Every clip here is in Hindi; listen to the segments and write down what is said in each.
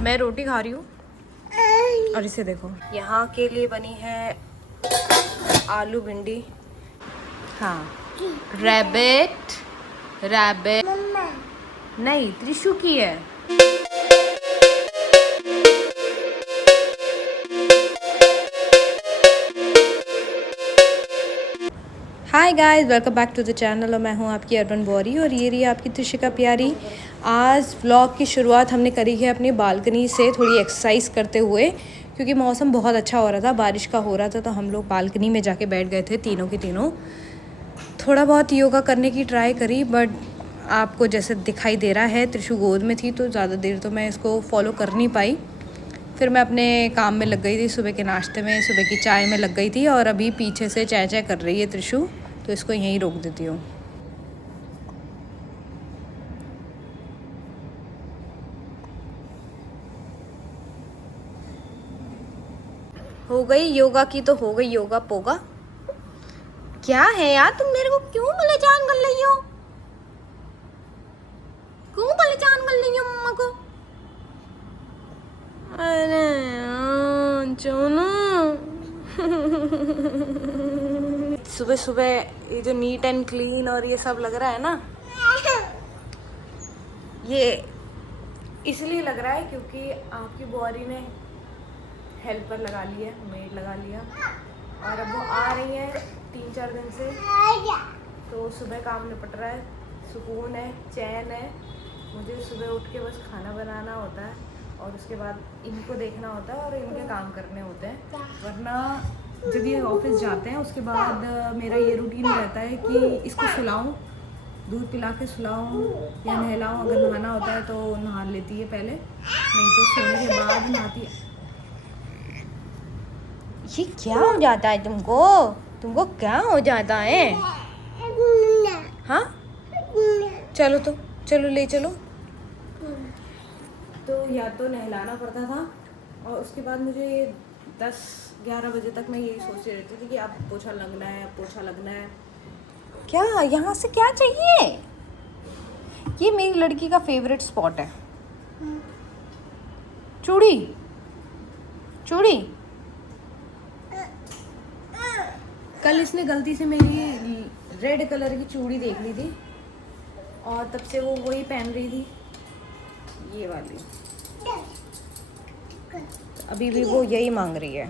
मैं रोटी खा रही हूँ और इसे देखो, यहाँ के लिए बनी है आलू भिंडी। हाँ, रैबिट रैबिट नहीं, त्रिशु की है। Hi guys, welcome back to the channel. और मैं हूँ आपकी अर्बन बॉरी और ये रही आपकी त्रिशिका प्यारी। आज व्लॉग की शुरुआत हमने करी है अपनी बालकनी से, थोड़ी एक्सरसाइज करते हुए, क्योंकि मौसम बहुत अच्छा हो रहा था, बारिश का हो रहा था। तो हम लोग बालकनी में जाके बैठ गए थे तीनों के तीनों। थोड़ा बहुत योगा करने की ट्राई करी, बट आपको जैसे दिखाई दे रहा है त्रिशु गोद में थी तो ज़्यादा देर तो मैं इसको फॉलो कर नहीं पाई। फिर मैं अपने काम में लग गई थी, सुबह के नाश्ते में, सुबह की चाय में लग गई थी। और अभी पीछे से चाय चाय कर रही है त्रिशु, तो इसको यहीं रोक देती हूँ। हो गई योगा की तो हो गई योगा पोगा। क्या है यार, तुम मेरे को क्यों परेशान कर रही हो? क्यों परेशान कर रही हो मम्मा को? अरे चलो सुबह सुबह ये जो नीट एंड क्लीन और ये सब लग रहा है ना, ये इसलिए लग रहा है क्योंकि आपकी बुआरी ने हेल्पर लगा लिया, मेड लगा लिया। और अब वो आ रही है 3-4 दिन से, तो सुबह काम निपट रहा है, सुकून है, चैन है। मुझे सुबह उठ के बस खाना बनाना होता है और उसके बाद इनको देखना होता है और इनके काम करने होते हैं। वरना जब ये ऑफिस जाते हैं उसके बाद मेरा ये रूटीन रहता है कि इसको सुलाऊं, दूध पिला के सुलाऊं या नहलाऊं। अगर नहाना होता है तो नहा लेती है पहले, नहीं तो सोने के बाद नहाती है। ये क्या हो जाता है तुमको? तुमको क्या हो जाता है? हाँ, चलो तो चलो, ले चलो। तो या तो नहलाना पड़ता था और उसके बाद मुझे 10-11 बजे तक मैं यही सोचती रहती थी कि अब पोछा लगना है, अब पोछा लगना है। क्या यहाँ से क्या चाहिए? ये मेरी लड़की का फेवरेट स्पॉट है, चूड़ी। चूड़ी कल इसने गलती से मेरी रेड कलर की चूड़ी देख ली थी और तब से वो वही पहन रही थी, ये वाली। अभी भी वो यही मांग रही है।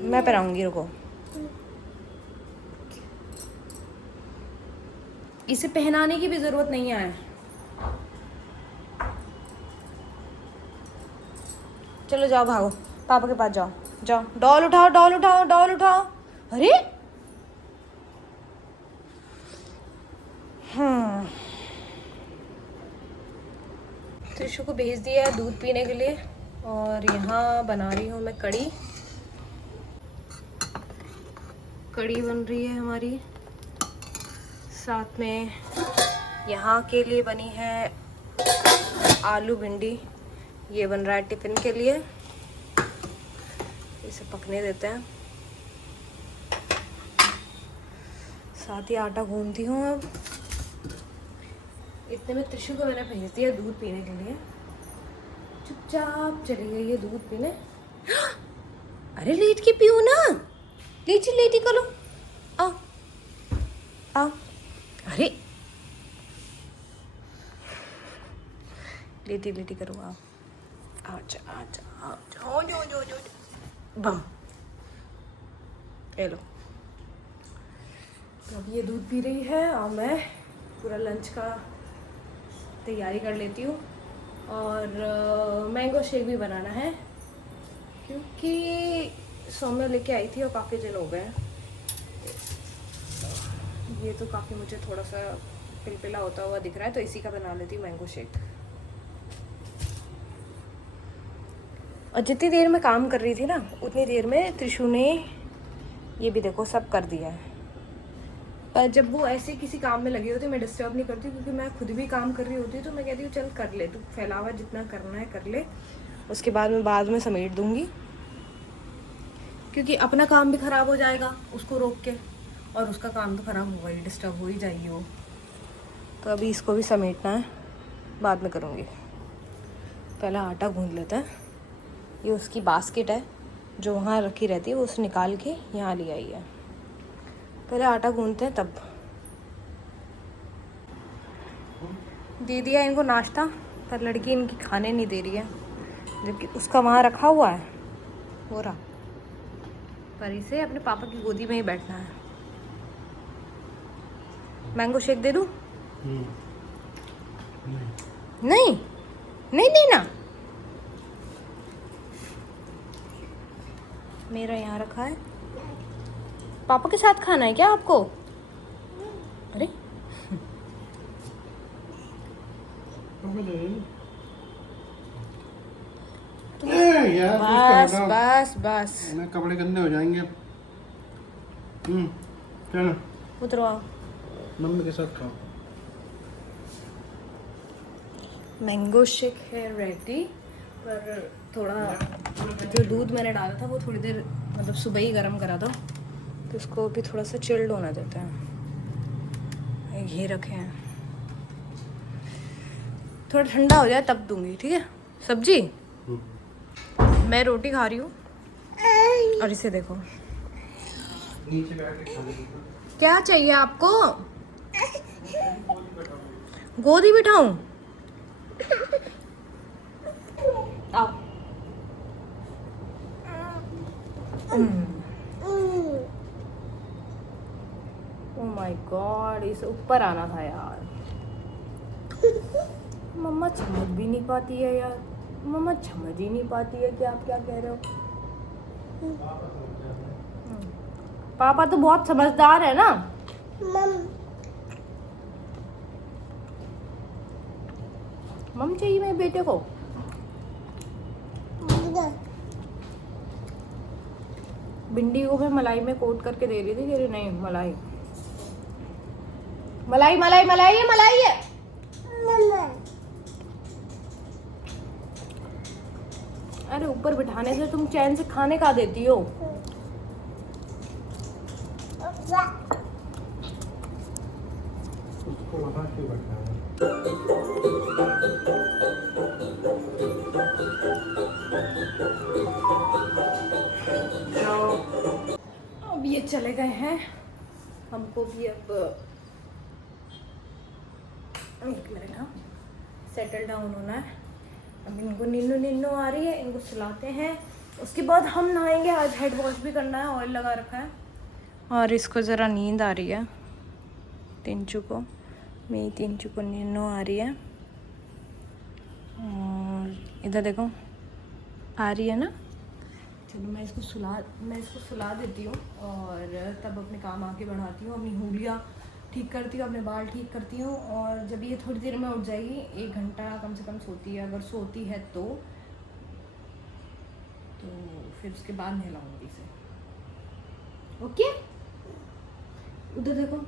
मैं पहनाऊंगी, रुको। इसे पहनाने की भी जरूरत नहीं है। चलो जाओ, भागो, पापा के पास जाओ। जाओ, डॉल उठाओ, डॉल उठाओ, डॉल उठाओ। अरे त्रिशु को भेज दिया है दूध पीने के लिए और यहाँ बना रही हूँ मैं कड़ी। कड़ी बन रही है हमारी, साथ में यहाँ के लिए बनी है आलू भिंडी। ये बन रहा है टिफिन के लिए, इसे पकने देते हैं। साथ ही आटा गूंथती हूँ। अब इतने में त्रिशु को मैंने भेज दिया दूध पीने के लिए। चुपचाप चली गई है दूध पीने। अरे लेट के पियो ना, लेटी लेटी करो। आओ आओ, अरे लेटी लेटी करो, आओ। आजा आजा आओ, जो जो जो बम, ले लो। तो अब ये दूध पी रही है और मैं पूरा लंच का तैयारी कर लेती हूँ। और मैंगो शेक भी बनाना है क्योंकि सौम्य लेके आई थी और काफ़ी दिन हो गए हैं। ये तो काफ़ी मुझे थोड़ा सा पिलपिला होता हुआ दिख रहा है, तो इसी का बना लेती हूँ मैंगो शेक। और जितनी देर में काम कर रही थी ना, उतनी देर में त्रिशु ने ये भी देखो सब कर दिया है। पर जब वो ऐसे किसी काम में लगी होती मैं डिस्टर्ब नहीं करती, क्योंकि मैं खुद भी काम कर रही होती तो मैं कहती हूँ चल कर ले, तू फैलावा जितना करना है कर ले, उसके बाद मैं बाद में समेट दूँगी। क्योंकि अपना काम भी ख़राब हो जाएगा उसको रोक के, और उसका काम तो ख़राब होगा ही, डिस्टर्ब हो ही जाएगी वो। तो अभी इसको भी समेटना है, बाद में करूँगी। पहले आटा गूंद लेते हैं। ये उसकी बास्केट है जो वहाँ रखी रहती है, वो उसे निकाल के यहाँ ले आई है। पहले आटा गूंदते हैं तब। दे दिया इनको नाश्ता, पर लड़की इनकी खाने नहीं दे रही है, जबकि उसका वहाँ रखा हुआ है हो रहा, पर इसे अपने पापा की गोदी में ही बैठना है। मैंगो शेक दे दूँ? नहीं नहीं देना। मेरा यहाँ रखा है। पापा के साथ खाना है क्या आपको? अरे यार बस बस बस, कपड़े गंदे हो जाएंगे। चलो उतरो आओ। मम्मी के साथ खाओ। मैंगो शेक है रेडी, पर थोड़ा जो दूध मैंने डाला था वो थोड़ी देर मतलब सुबह ही गर्म करा था, तो उसको भी थोड़ा सा चिल्ड होने देते हैं। ये रखे हैं, थोड़ा ठंडा हो जाए तब दूंगी, ठीक है? सब्जी मैं रोटी खा रही हूँ, और इसे देखो नीचे बैठ के खा लेंगे। क्या चाहिए आपको? गोदी बिठाऊं? आओ। ओह माय गॉड, इसे ऊपर आना था यार। मम्मा समझ भी नहीं पाती है यार, मम्मा समझ ही नहीं पाती है कि आप क्या कह रहे हो। पापा तो बहुत समझदार है ना। मम चाहिए मेरे बेटे को। भिंडी को मैं मलाई में कोट करके दे रही थी, कह रही नहीं मलाई मलाई मलाई मलाई है, मलाई है। अरे ऊपर बिठाने से तुम चैन से खाने का देती हो। उसको वहाँ क्यों बैठा है? अब ये चले गए हैं, हमको भी अब एक मिनट हाँ सेटल डाउन होना है। अब इनको निन्नू निन्नू आ रही है, इनको सुलाते हैं, उसके बाद हम नहाएंगे। आज हेड वॉश भी करना है, ऑयल लगा रखा है। और इसको ज़रा नींद आ रही है, तिंचू को, मेरी तिंचू को निन्नू आ रही है। और इधर देखो आ रही है ना। चलो मैं इसको सुला देती हूँ, और तब अपने काम आगे बढ़ाती हूँ। अपनी हुलिया ठीक करती हूँ, अपने बाल ठीक करती हूँ, और जब ये थोड़ी देर में उठ जाएगी, 1 घंटा कम से कम सोती है, अगर सोती है तो फिर उसके बाद नहलाऊंगी इसे। ओके, उधर देखो,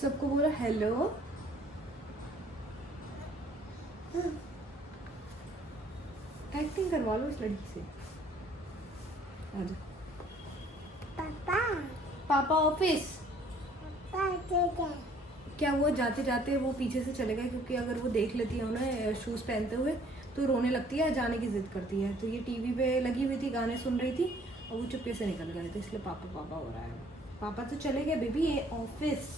सबको बोला हेलो। एक्टिंग करवा लो इस लड़की से। आजा। पापा ऑफिस। क्या हुआ? जाते जाते वो पीछे से चले गए, क्योंकि अगर वो देख लेती है उन्हें शूज़ पहनते हुए तो रोने लगती है, जाने की जिद करती है। तो ये टीवी पे लगी हुई थी, गाने सुन रही थी, और वो चुपके से निकल गए थे, इसलिए पापा पापा हो रहा है। पापा तो चले गए बेबी, ये ऑफिस।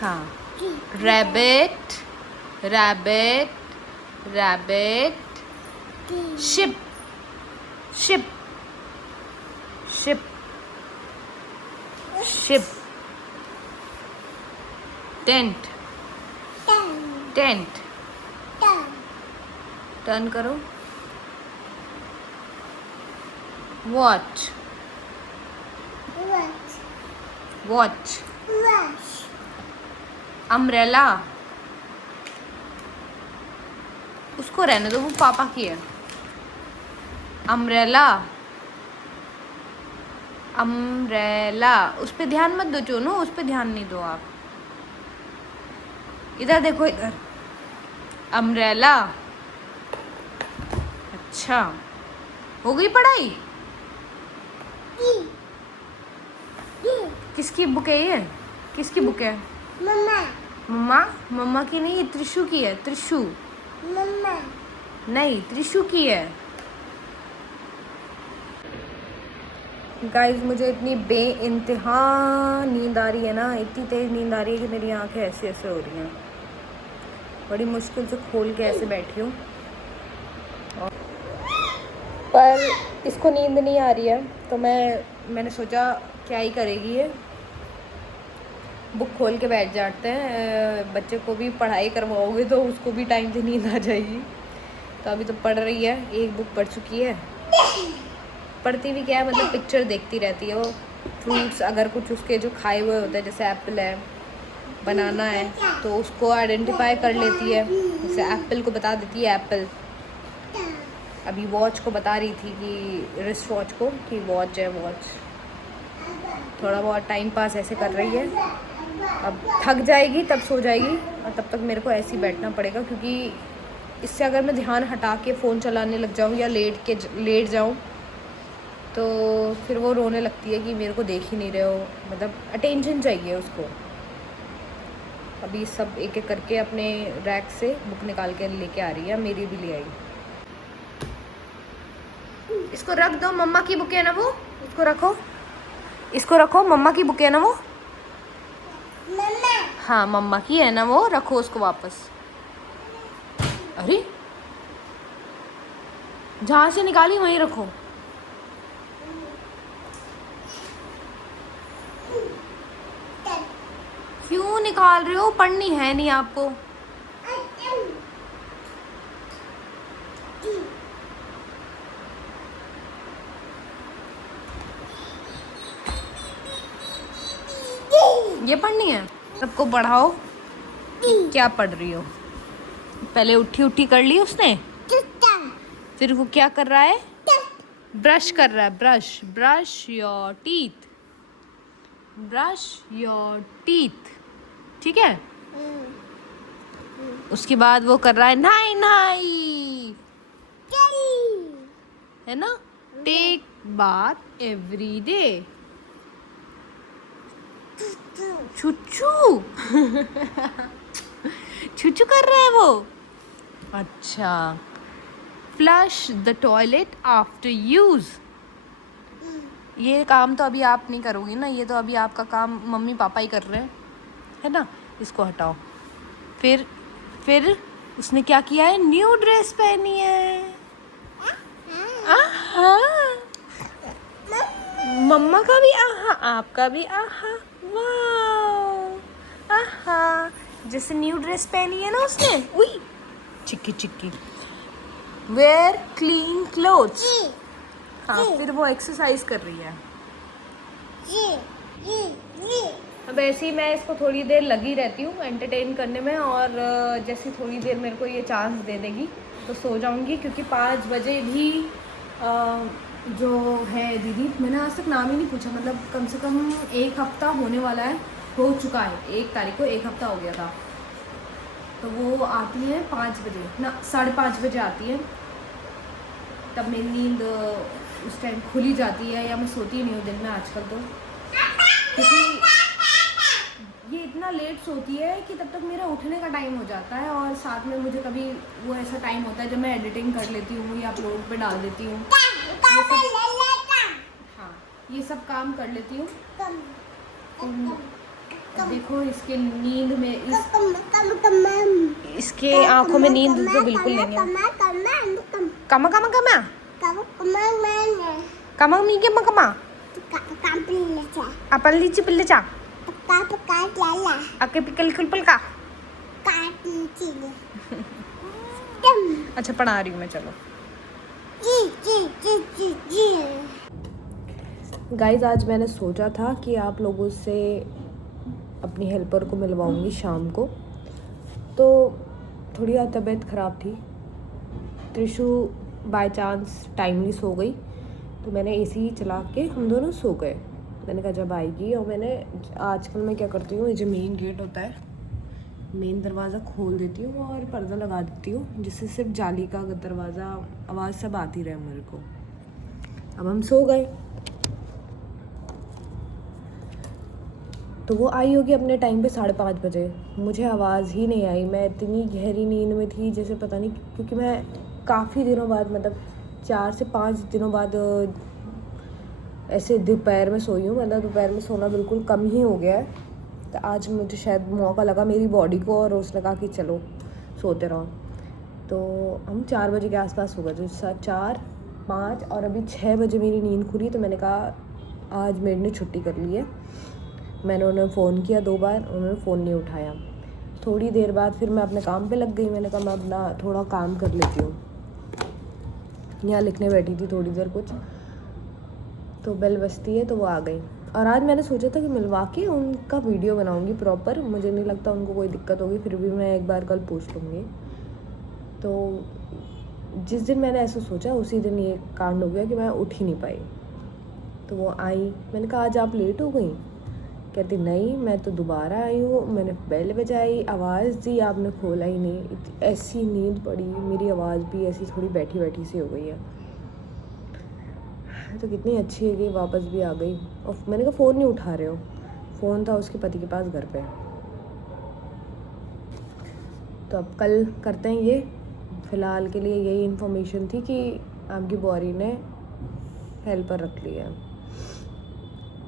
हाँ, rabbit rabbit rabbit, ship ship ship ship, tent tent, turn करो, वॉच वॉच, अम्ब्रेला, उसको रहने दो, वो पापा की है। अम्ब्रेला अम्ब्रेला, उस पे ध्यान मत दो चोनू, उस पे ध्यान नहीं दो आप। इधर देखो, इधर अम्ब्रेला। अच्छा, हो गई पढ़ाई? किसकी बुक है ये? किसकी बुक है? मम्मा। मम्मा? मम्मा की नहीं, ये त्रिशु की है। त्रिशु मम्मा। नहीं, त्रिशु की है। गाइस मुझे इतनी बेइंतहा नींद आ रही है ना, इतनी तेज नींद आ रही है कि मेरी आंखें ऐसे ऐसे हो रही हैं। बड़ी मुश्किल से खोल के ऐसे बैठी हूँ, पर इसको नींद नहीं आ रही है, तो मैंने सोचा क्या ही करेगी ये, बुक खोल के बैठ जाते हैं। बच्चे को भी पढ़ाई करवाओगे तो उसको भी टाइम से नींद आ जाएगी। तो अभी तो पढ़ रही है, एक बुक पढ़ चुकी है। पढ़ती भी क्या है, मतलब पिक्चर देखती रहती है वो। फ्रूट्स अगर कुछ उसके जो खाए हुए होते हैं, जैसे एप्पल है, बनाना है, तो उसको आइडेंटिफाई कर लेती है। जैसे एप्पल को बता देती है एप्पल। अभी वॉच को बता रही थी कि रिस्ट वॉच को कि वॉच है वॉच। थोड़ा बहुत टाइम पास ऐसे कर रही है। अब थक जाएगी तब सो जाएगी, और तब तक मेरे को ऐसे ही बैठना पड़ेगा, क्योंकि इससे अगर मैं ध्यान हटा के फ़ोन चलाने लग जाऊँ या लेट जाऊँ तो फिर वो रोने लगती है कि मेरे को देख ही नहीं रहे हो, मतलब अटेंशन चाहिए उसको। अभी सब एक एक करके अपने रैक से बुक निकाल के लेके आ रही है, मेरी भी ले आई। इसको रख दो, मम्मा की बुक है ना वो, इसको रखो, इसको रखो, मम्मा की बुक है ना वो। मम्मा। हाँ मम्मा की है ना वो, रखो उसको वापस। अरे जहाँ से निकाली वहीं रखो। क्यों निकाल रहे हो? पढ़नी है नहीं आपको? ये पढ़नी है? सबको पढ़ाओ क्या पढ़ रही हो। पहले उठी उठी कर ली उसने, फिर वो क्या कर रहा है? ब्रश कर रहा है। Brush, brush your teeth, brush your teeth, ठीक है। उसके बाद वो कर रहा है नाई नाई, है ना। टेक बाथ एवरी डे, छुच्छू छुच्छू कर रहा है वो। अच्छा, flush the toilet after use. ये काम तो अभी आप नहीं करोगी ना, ये तो अभी आपका काम मम्मी पापा ही कर रहे हैं, है ना। इसको हटाओ। फिर उसने क्या किया है? न्यू ड्रेस पहनी है। आहा, मम्मा का भी आहा, आपका भी आहा, वाह, आहा। जैसे न्यू ड्रेस पहनी है ना उसने। उई चिक्की चिक्की। Wear clean clothes. हाँ, फिर वो एक्सरसाइज कर रही है। अब ऐसे ही मैं इसको थोड़ी देर लगी रहती हूँ एंटरटेन करने में, और जैसे थोड़ी देर मेरे को ये चांस दे देगी तो सो जाऊँगी, क्योंकि 5 बजे भी जो है दीदी, मैंने आज तक नाम ही नहीं पूछा, मतलब कम से कम 1 हफ्ता होने वाला है, हो चुका है। 1 तारीख को 1 हफ्ता हो गया था। तो वो आती है 5 बजे ना, 5:30 बजे आती है। तब मेरी नींद उस टाइम खुली जाती है, या मैं सोती नहीं हूँ दिन में आजकल तो, क्योंकि ये इतना लेट सोती है कि तब तक मेरा उठने का टाइम हो जाता है। और साथ में मुझे कभी वो ऐसा टाइम होता है जब मैं एडिटिंग कर लेती हूँ या अपलोड पे डाल देती हूँ। हाँ, ये सब काम कर लेती हूँ। देखो इसके नींद में इसके आंखों में नींद तो बिल्कुल नहीं है। कमा कमा कमा कमा मी के कमा अपन लीची पिल्लेचा आके पिकल कुल का। अच्छा पढ़ा रही हूँ मैं, चलो। गाइज आज मैंने सोचा था कि आप लोगों से अपनी हेल्पर को मिलवाऊंगी शाम को, तो थोड़ी तबीयत ख़राब थी। त्रिशु बाय चांस टाइमली सो गई, तो मैंने एसी चला के हम दोनों सो गए। मैंने कहा जब आएगी, और मैंने आजकल मैं क्या करती हूँ, ये जो मेन गेट होता है, मेन दरवाज़ा खोल देती हूँ और पर्दा लगा देती हूँ, जिससे सिर्फ जाली का दरवाज़ा आवाज़ सब आती रहे मेरे को। अब हम सो गए। तो वो आई होगी अपने टाइम पे 5:30 बजे। मुझे आवाज़ ही नहीं आई, मैं इतनी गहरी नींद में थी जैसे पता नहीं, क्योंकि मैं काफ़ी दिनों बाद, मतलब 4 से 5 दिनों बाद ऐसे दोपहर में सोई हूँ। मतलब दोपहर में सोना बिल्कुल कम ही हो गया है। तो आज मुझे शायद मौका लगा मेरी बॉडी को, और उसने कहा कि चलो सोते रहो। तो हम 4 बजे के आसपास हो गए, तो 4, 5 और अभी 6 बजे मेरी नींद खुली। तो मैंने कहा आज मेड ने छुट्टी कर ली है। मैंने उन्हें फ़ोन किया 2 बार, उन्होंने फ़ोन नहीं उठाया। थोड़ी देर बाद फिर मैं अपने काम पे लग गई। मैंने कहा मैं अपना थोड़ा काम कर लेती हूँ। यहाँ लिखने बैठी थी थोड़ी देर कुछ, तो बेल बजती है तो वो आ गई। और आज मैंने सोचा था कि मिलवा के उनका वीडियो बनाऊंगी प्रॉपर। मुझे नहीं लगता उनको कोई दिक्कत होगी, फिर भी मैं एक बार कल पूछ लूँगी। तो जिस दिन मैंने ऐसा सोचा उसी दिन ये कांड हो गया कि मैं उठ ही नहीं पाई। तो वो आई, मैंने कहा आज आप लेट हो गई? कहती नहीं, मैं तो दोबारा आई हूँ, मैंने बेल बजाई, आवाज़ दी, आपने खोला ही नहीं। ऐसी नींद पड़ी, मेरी आवाज़ भी ऐसी थोड़ी बैठी बैठी सी हो गई है। तो कितनी अच्छी है कि वापस भी आ गई। और मैंने कहा फ़ोन नहीं उठा रहे हो? फ़ोन था उसके पति के पास घर पे। तो अब कल करते हैं ये। फ़िलहाल के लिए यही इन्फॉर्मेशन थी कि आपकी बॉडी ने हेल्पर रख लिया।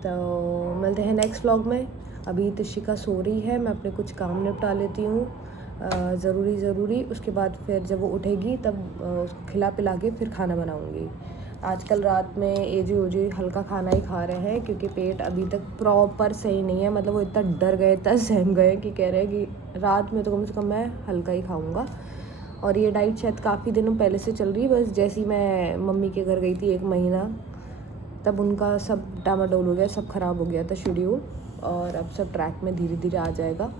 तो मिलते हैं नेक्स्ट व्लॉग में। अभी तिशिका सो रही है, मैं अपने कुछ काम निपटा लेती हूँ ज़रूरी। उसके बाद फिर जब वो उठेगी तब उसको खिला पिला के फिर खाना बनाऊँगी। आजकल रात में एजी ओजी हल्का खाना ही खा रहे हैं, क्योंकि पेट अभी तक प्रॉपर सही नहीं है। मतलब वो इतना डर गए, इतना सहम गए कि कह रहे हैं कि रात में तो कम से कम मैं हल्का ही खाऊँगा। और ये डाइट शायद काफ़ी दिनों पहले से चल रही है। बस जैसे ही मैं मम्मी के घर गई थी 1 महीना, तब उनका सब डामाडोल हो गया, सब ख़राब हो गया था शेड्यूल। और अब सब ट्रैक में धीरे धीरे आ जाएगा।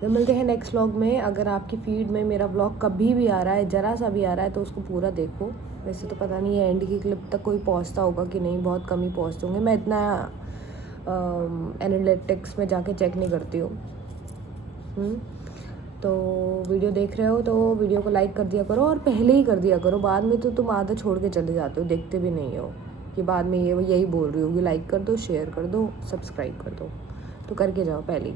तो मिलते हैं नेक्स्ट व्लॉग में। अगर आपकी फीड में मेरा व्लॉग कभी भी आ रहा है, ज़रा सा भी आ रहा है, तो उसको पूरा देखो। वैसे तो पता नहीं है एंड की क्लिप तक कोई पहुंचता होगा कि नहीं, बहुत कम ही पहुंचते होंगे। मैं इतना एनालिटिक्स में जाके चेक नहीं करती हूँ। तो वीडियो देख रहे हो तो वीडियो को लाइक कर दिया करो, और पहले ही कर दिया करो। बाद में तो तुम आधा छोड़ के चले जाते हो, देखते भी नहीं हो। कि बाद में यही बोल रही होगी लाइक कर दो, शेयर कर दो, सब्सक्राइब कर दो। तो करके जाओ पहले ही।